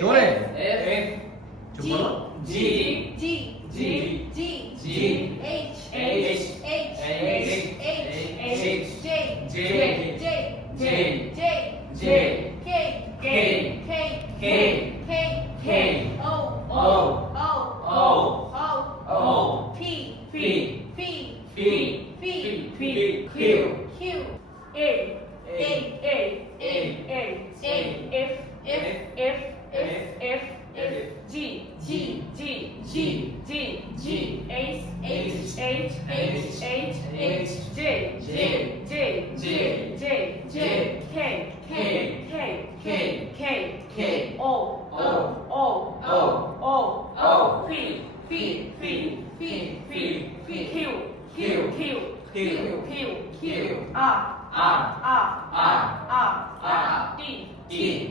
જોડે G G G G G G H H H H J J J J J J K K K K K O O O O P P P P P P Q Q A A A A A F F F F F G G G G G G H H H H H J J J J J J K K K K K K O O O O O P P P P P P Q Q Q Q Q Q R R R R R R D D